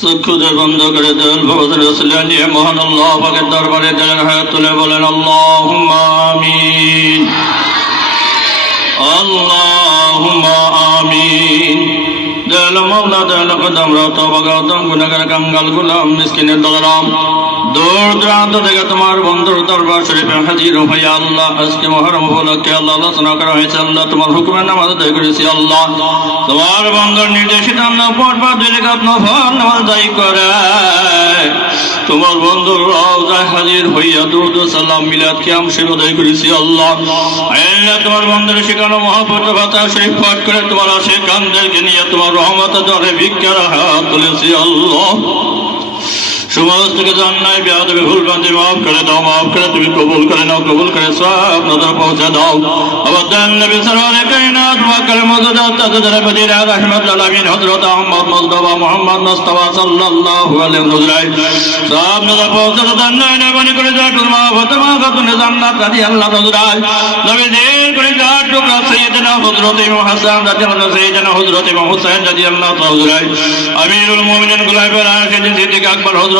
চক্ষুদের বন্ধ করে দেন ভগবান রসুল্লাহ নিয়ে মহান আল্লাহ পাকের দরবারে দেন হায়াত তুলে বলেন আল্লাহ আমিন। আল্লাহ আমিন। দয়াল মাওলা দয়াল কদম তবা গৌতম গুণাগার কাঙ্গাল, গুলাম, মিসকিনের দলারাম। দূর দূরান্ত থেকে তোমার বন্ধুর দরবার শরীফে হাজির হইয়া আল্লাহ। আজকে মহরম উপলক্ষে আল্লাহ আলোচনা করা হয়েছে, আল্লাহ তোমার হুকুমের নামাজ আদায় করেছি, আল্লাহ। তোমার বন্ধুর নির্দেশিত আল্লাহ তোমার বন্ধুর রওজায় হাজির হইয়া দুরুদ সালাম মিলাদ কিয়াম শিরোদয় করেছি, আল্লাহ। আল্লাহ, তোমার বন্ধুর শেখানো মহাপত ভাতা শরীফ পাঠ করে তোমার আশেখানদেরকে নিয়ে তোমার রহমত দরে ভিক্ষার হাত তুলেছি, আল্লাহ। সমস্ত কিছু অন্যায় বেয়াদবি ভুল ভ্রান্তি মাফ করে দাও, মাফ করে তুমি কবুল করে নাও, কবুল করে সব নজর পৌঁছে দাও। আবার নবী সরওয়ারে কায়নাত ওয়াকাল মুজদা তাজদর মদিনা রহমত আলামিন হযরত আহমদ মুস্তাফা মুহাম্মদ মুস্তাফা সাল্লাল্লাহু আলাইহি ওয়াসাল্লাম। সব নজর পৌঁছে দাও অন্যায় না মনে করে যা টুকরা ফাতেমা খাতুন জান্নাত রাদিয়াল্লাহু তাআলা নবী দিন করে যা টুকরা সাইয়েদনা হযরত ইমাম হাসান রাদিয়াল্লাহু সাইয়েদনা হযরত ইমাম হুসাইন রাদিয়াল্লাহু তাআলা আমিরুল মুমিনিন গুলাইবার আশিদিন সিদ্দিক আকবর হযরত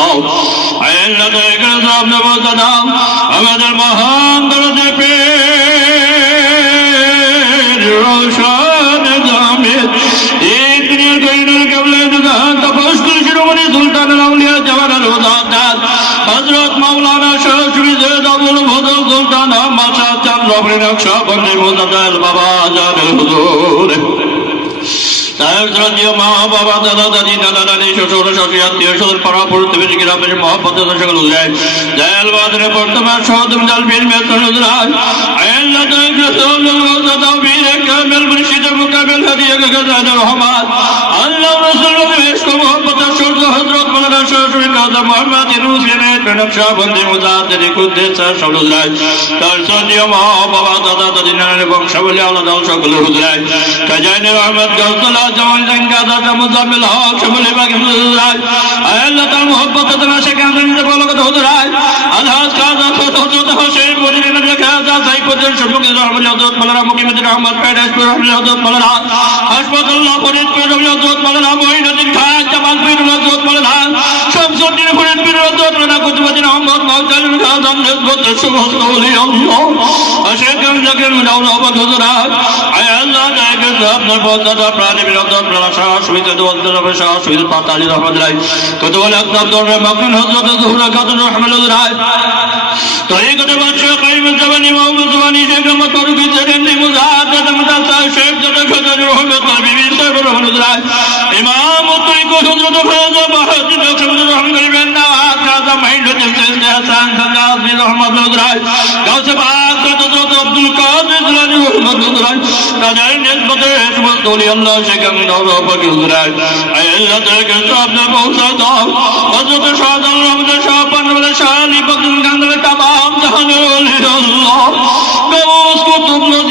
দাও আল্লাহ দয়া করে সব নজর দাও। আমাদের মহান দরদে পে রোশন জামিদ এই দুনিয়ার কইনার কেবলে দুগান তপস করে শিরোমণি সুলতান আউলিয়া জামানার হুদাদাত হযরত মাওলানা শাহ শহীদ আবুল ফজল সুলতান আহমদ শাহ মুজাদ্দাল বাবা জানে হুজুর। তার শ্রদ্ধীয় মা বাবা দাদা দাদি দাদা দাদি শ্বশুর শাশুড়ি আত্মীয় স্বজন পাড়া প্রতিবেশী গ্রামের মহাপদ সকল উজরায় দয়াল বাদরে বর্তমান সহদম জাল বীর মেতন উজরায় আয়াল্লাহ তাআলা রসুল দাদা বীর কামেল মুর্শিদ মুকাবেল হাদিয়া গজাদ রহমান। আল্লাহ রাসূল বেশ মোহাম্মদ হযরত মাওলানা শাশুড়ি দাদা মোহাম্মদ ইউনুস বিনের নকশা বন্দে মুজাদ্দিদ কুদ্দেস সকল উজরায় তার শ্রদ্ধীয় মা বাবা দাদা দাদি নানার বংশাবলী আলাদা সকল উজরায় খাজাইনে রহমত গাউসুল্লাহ জামান জঙ্গা দাদা মুজাম্মিল হক শমুলি বাকি হুজুরাই আল্লাহ কাজা ফত হযরত হোসেন বলির নবী কাজা সাই পর্যন্ত সবকে রহমত হযরত মাওলানা মুকিমুদ্দিন আহমদ পেড়াসপুর হযরত মাওলানা হাসপাতাল্লাহ ফরিদপুর হযরত মাওলানা মঈনুদ্দিন খান, জামাল পীর হযরত মাওলানা সমস্ত জায়গা আপনার বন্দাদা প্রাণী বিরক্ত আপনারা সাহস হইতে দোয়াদ্দার হবে সাহস হইতে পাতালি রহমত রায় কত বলে সাহেব শেখ জাদা খাজা রহমত বিবি সাহেব রহমত রায় ইমাম হজরত খাজা বাহাদুর রহমত রহমান করিবেন না খাজা মাইন্ডুদ্দিন সিলসিলা হাসান খাজা আজমি রহমত রায় গাউসে পাক হজরত আব্দুল কাদের জিলানী রহমত রায় তাদের নিসবতে সমস্ত ওলি আল্লাহ সেখান নরপকে হুজরায় আয় আল্লাহ তাকে সামনে পৌঁছা দাও হযরত শাহজালাল রহমত শাহ পান্নবল শাহ আলী বকর গাঙ্গলে তামাম জাহানে ওলি আল্লাহ গাউস কুতুব নজিব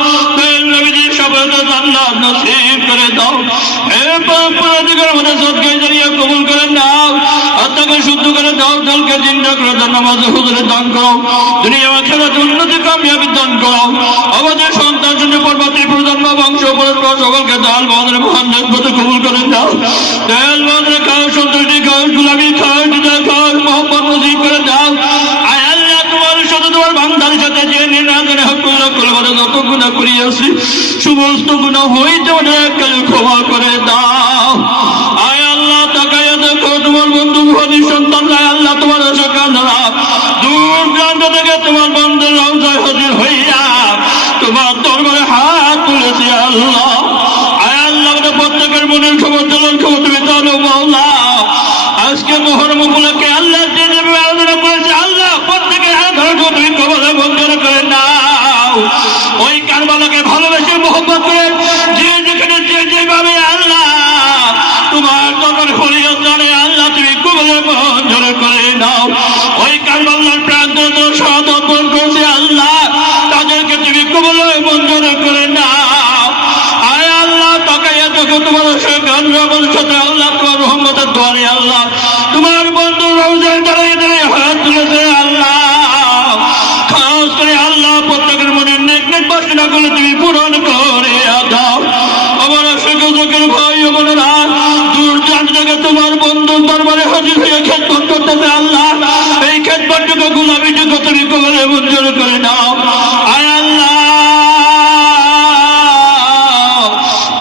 সফলতা জান্নাত নসিব করে দাও। হে পরাধিকার আমাদের সদ্গে জানিয়ে কবুল করে করে করে করো। করো। সকলকে দাল বাদরে মহান কবুল করে দাও তেল বাদরে খাও সন্তুষ্টি খাও গুলামি খাও খাও মোহাম্মদ নসিব করে দাও আয় আল্লাহ তোমার সাথে তোমার বান্দার সাথে যে না জানে হকুল্লাহ করবারে যত গুণা করিয়াছি সমস্ত গুণা হইতে অনেক ক্ষমা করে দাও। আয় আল্লাহ তাকাইয়া দেখো, তোমার বন্ধু ভূমি সন্তান, আয় আল্লাহ, তোমার কান্দরা দূর থেকে তোমার বন্ধু হাজির হইয়া তোমার দরবারে হাত তুলেছি আল্লাহ। আয় আল্লাহ প্রত্যেকের মনের খবর খবর তুমি জানো, মাওলা। আজকে উপলক্ষে আল্লাহ যে যেভাবে আলোচনা করেছে আল্লাহ প্রত্যেকের হাত ধরে তুমি কবলে বন্ধন করে নাও ওই কারবালাকে ভালোবেসে মোহব্বত করে যে যেখানে যে যেভাবে আল্লাহ তোমার দরবার জানে আল্লাহ তুমি কবলে বন্ধন করে নাও ওই কারবালার প্রান্ত সদর্পণ করছে আল্লাহ, তাদেরকে তুমি কবলে বন্ধন করে নাও আয় আল্লাহ তাকাইয়া দেখো তোমার গান সাথে আল্লাহ তোমার মোহাম্মদের দোয়ারে আল্লাহ। তোমার বন্ধু রমজান দাঁড়িয়ে দাঁড়িয়ে হাত তুলেছে আল্লাহ। খাস করে আল্লাহ, প্রত্যেকের মনে নেক নেক বাসনা করে তুমি পূরণ করে দাও আমার সুখ দুঃখের ভাই ও বোনেরা দূর জান থেকে তোমার বন্ধু দরবারে হাজির হয়ে খেদমত করতেছে আল্লাহ এই খেদমতটুকু গুলামিটুকু তুমি কবলে মঞ্জুর করে নাও।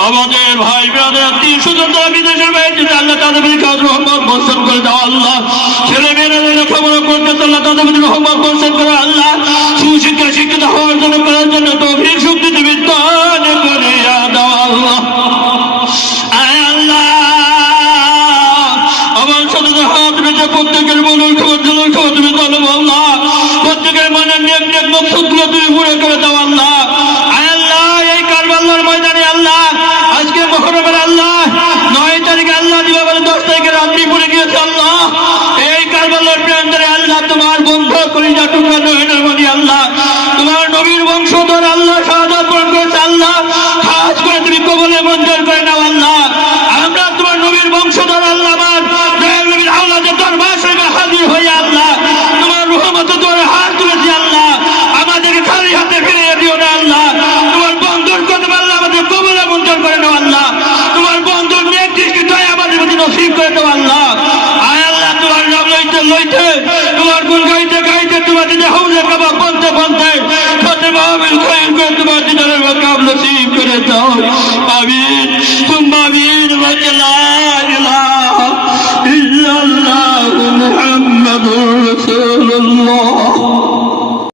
আমাদের ভাই, ব্রাদের, আত্মীয় স্বজন যারা বিদেশের বাইরে আল্লাহ তাদের কাজ রহমত বর্ষণ করে দাও, আল্লাহ। ছেলে মেয়েরা লেখাপড়া করতে আল্লাহ তাদের রহমত বর্ষণ করে, আল্লাহ। সুশিক্ষা, শিক্ষিত হওয়ার জন্য করার জন্য তৌফিক, শক্তি দান করে। তারিখে আল্লাহ দিবা বলে দশ তারিখে রাত্রি পড়ে গিয়েছে আল্লাহ। এই কারবাল্লার প্রান্তরে আল্লাহ, তোমার বন্ধ কলিজা টুকরা নয়নের মনি আল্লাহ। তোমার নবীর বংশধর আল্লাহ শাহাদাত পূরণ করেছে আল্লাহ খাস করে তুমি কবলে মঞ্জুর করে নাও আল্লাহ আমরা তোমার নবীর বংশধর আল্লাহ আমার দয়াল নবীর আওলাদের দরবার শরীফে হাজির হয়ে আল্লাহ তোমার রহমত তোরে হাত তুলেছি আল্লাহ আমাদেরকে খালি হাতে ফিরিয়ে দিও না আল্লাহ তোমার বন্ধুর কদম আল্লাহ আমাদের কবলে মঞ্জুর করে নাও আল্লাহ তোমার বন্ধুর নেক দৃষ্টি দয়া আমাদের প্রতি নসিব করে দাও আল্লাহ আয় আল্লাহ তোমার নাম লইতে লইতে তোমার গুণ গাইতে গাইতে তোমার দিনে হৌলে কাবা বলতে বলতে সাথে মাহবিল করতে পারছি তাদের দিনের কাম নসিব করে দাও। আমিন তুম আমিন ওয়াজ্জালা